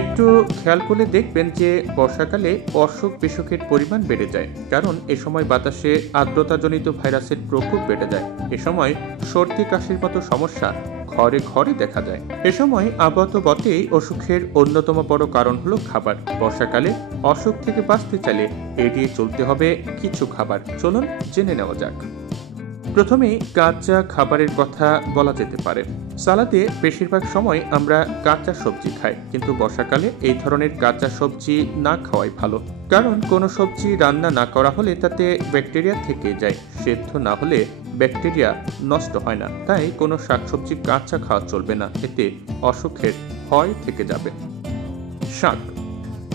একটু খেয়াল করলে দেখবেন যে বর্ষাকালে অসুখ বিসুখের পরিমাণ বেড়ে যায়, কারণ এ সময় বাতাসে আর্দ্রতাজনিত ভাইরাসের প্রকোপ বেড়ে যায়। এ সময় সর্দি কাশির মতো সমস্যা ঘরে ঘরে দেখা যায়। এ সময় আবহাওয়া তো বটেই, অসুখের অন্যতম বড় কারণ হলো খাবার। বর্ষাকালে অসুখ থেকে বাঁচতে চাইলে এড়িয়ে চলতে হবে কিছু খাবার। চলুন জেনে নেওয়া যাক। প্রথমেই কাঁচা খাবারের কথা বলা যেতে পারে। সালাদে বেশিরভাগ সময় আমরা কাঁচা সবজি খাই, কিন্তু বর্ষাকালে এই ধরনের কাঁচা সবজি না খাওয়াই ভালো। কারণ কোনো সবজি রান্না না করা হলে তাতে ব্যাকটেরিয়া থেকে যায়, সেদ্ধ না হলে ব্যাকটেরিয়া নষ্ট হয় না। তাই কোনো শাকসবজি কাঁচা খাওয়া চলবে না, এতে অসুখের ভয় থেকে যাবে। শাক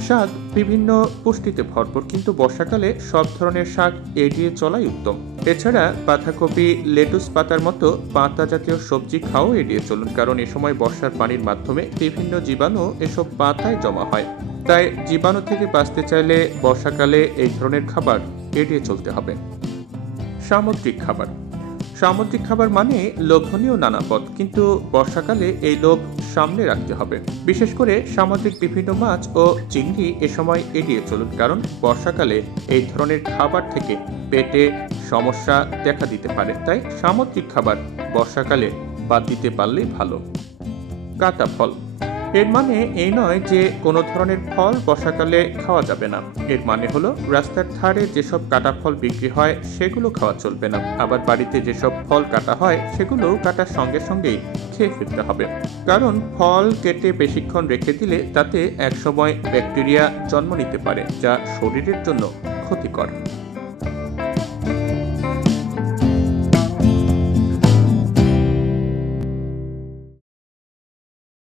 শাক বিভিন্ন পুষ্টিতে ভরপুর, কিন্তু বর্ষাকালে সব ধরনের শাক এড়িয়ে চলাই উত্তম। এছাড়া বাঁধাকপি, লেটুস পাতার মতো পাতা জাতীয় সবজি খাও এড়িয়ে চলুন, কারণ এ সময় বর্ষার পানির মাধ্যমে বিভিন্ন জীবাণু এসব পাতায় জমা হয়। তাই জীবাণু থেকে বাঁচতে চাইলে বর্ষাকালে এই ধরনের খাবার এড়িয়ে চলতে হবে। সামুদ্রিক খাবার সামুদ্রিক খাবার মানে লোভনীয় নানা পদ, কিন্তু বর্ষাকালে এই লোভ সামনে রাখতে হবে। বিশেষ করে সামুদ্রিক বিভিন্ন মাছ ও চিংড়ি এ সময় এড়িয়ে চলুন, কারণ বর্ষাকালে এই ধরনের খাবার থেকে পেটে সমস্যা দেখা দিতে পারে। তাই সামুদ্রিক খাবার বর্ষাকালে বাদ দিতে পারলেই ভালো। কাঁটা ফল এর মানে এই নয় যে কোনো ধরনের ফল বর্ষাকালে খাওয়া যাবে না। এর মানে হলো রাস্তার ধারে যেসব কাটা ফল বিক্রি হয় সেগুলো খাওয়া চলবে না। আবার বাড়িতে যেসব ফল কাটা হয় সেগুলো কাটার সঙ্গে সঙ্গেই খেয়ে ফেলতে হবে, কারণ ফল কেটে বেশিক্ষণ রেখে দিলে তাতে একসময় ব্যাকটেরিয়া জন্ম নিতে পারে, যা শরীরের জন্য ক্ষতিকর।